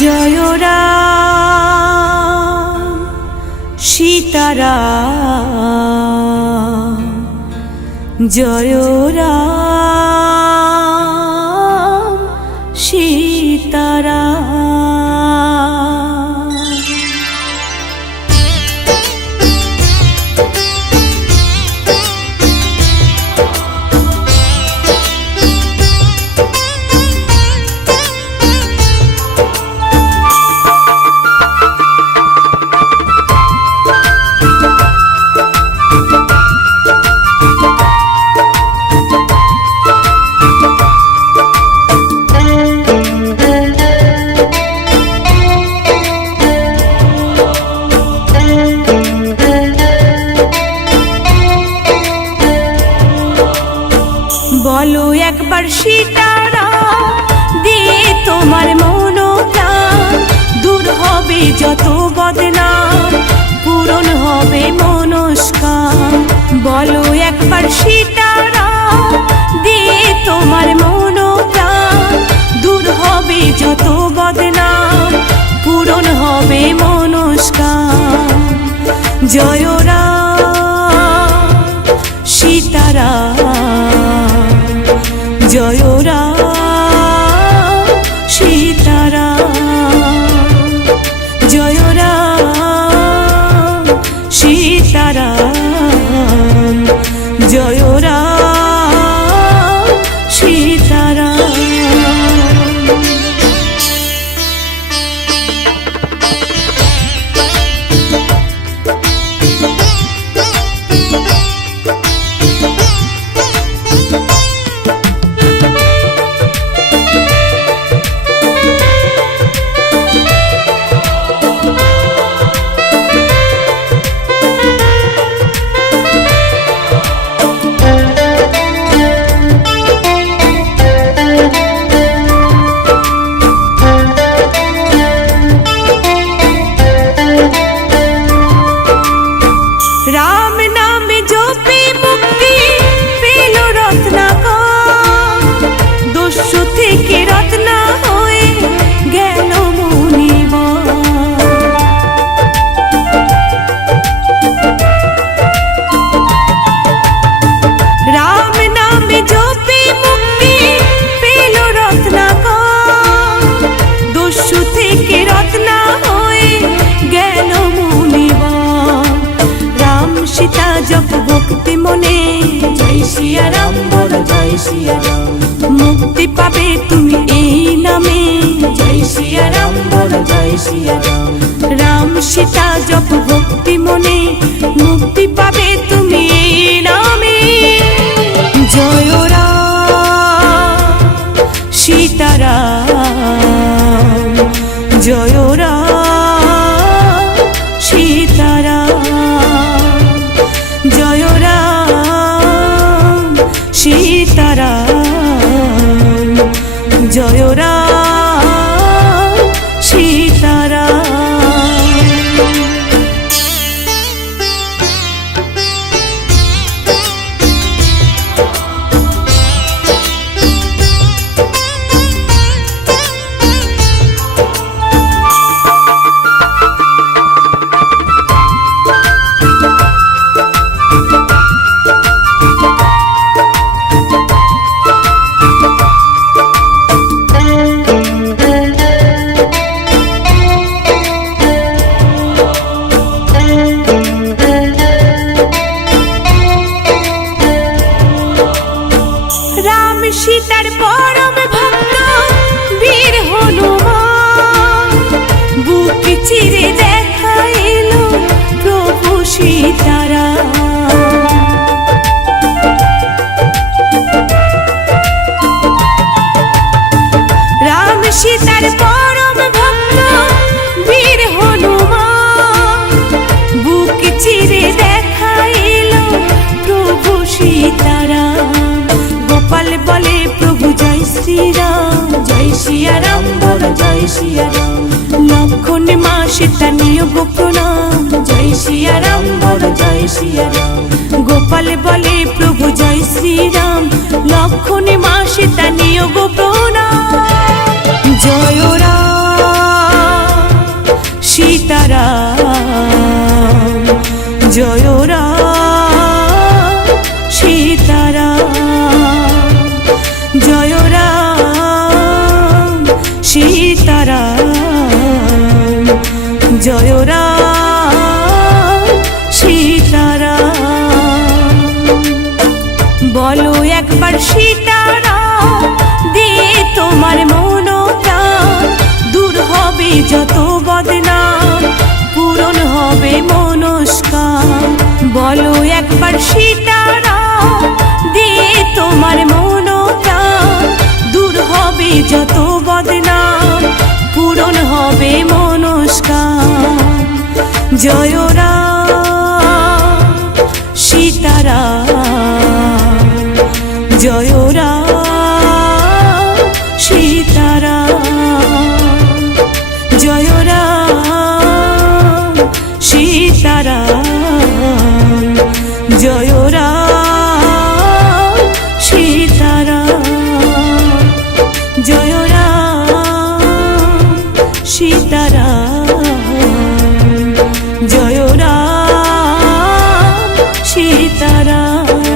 জয় রাম সীতারাম, জয় রাম সীতারাম। বলো একবার সীতারাম, দিয়ে তোমার মনোপ্রাণ, দূর হবে যত বদনাম, পূরণ হবে মনস্কাম। বলো একবার সীতারাম, দিয়ে তোমার মনোপ্রাণ, দূর হবে যত বদনাম, পূরণ হবে মনস্কাম। জয় রাম সীতারাম, জয় রাম সীতারাম, জয় রাম সীতারাম, জয় রাম সীতারাম। রাম নামে জপে মুক্তি পেল রত্নাকর, দস্যু থেকে রত্না হয়ে গেল মুনিবর। রাম নামে জপে মুক্তি পেল রত্নাকর, দস্যু থেকে রত্না হয়ে গেল মুনিবর। রাম সীতা জপ ভক্তি মনে, জয় সিয়া রাম বলো জয় সিয়া রাম, মুক্তি পাবে তুমি এই নামে, জয় সিয়া রাম বলো জয় সিয়া রাম। রাম সীতা জপ ভক্তি মনে, মুক্তি পাবে তুমি এই নামে। জয় রাম সীতারাম, জয় রাম সীতারাম, জয় রাম সীতারাম, জয় রাম সীতারাম। রাম সীতার পরম ভক্ত বীর হনুমান, বুক চিরে দেখা এলো প্রভু সীতারাম। রাম সীতার পরম ভক্ত বীর হনুমান, বুক চিরে দেখা এলো প্রভু সীতারাম। গোপাল বলে প্রভু জয় শ্রীরাম, জয় সিয়া রাম বলো জয় সিয়া রাম। লক্ষণ মা সীতা নিয়োগ প্রণাম, জয় সিয়া রাম বলো জয় সিয়া রাম। গোপাল বলে প্রভু জয় শ্রীরাম, লক্ষণ মা সীতা নিয়োগ প্রণাম। সীতারাম জয় রাম সীতারাম। বলো একবার সীতারাম দিয়ে তোমার মনোপ্রাণ, দূর হবে যত বদনাম, পূরণ হবে মনস্কাম। বলো একবার সীতারাম দিয়ে তোমার মনোপ্রাণ, দূর হবে যত বদনাম, পূরণ হবে মনস্কাম। জয় রাম সীতারাম জয় রাম সীতারাম জয় রাম সীতারাম জয় রাম সীতারাম জয় রাম সীতারাম জয় রাম সীতারাম।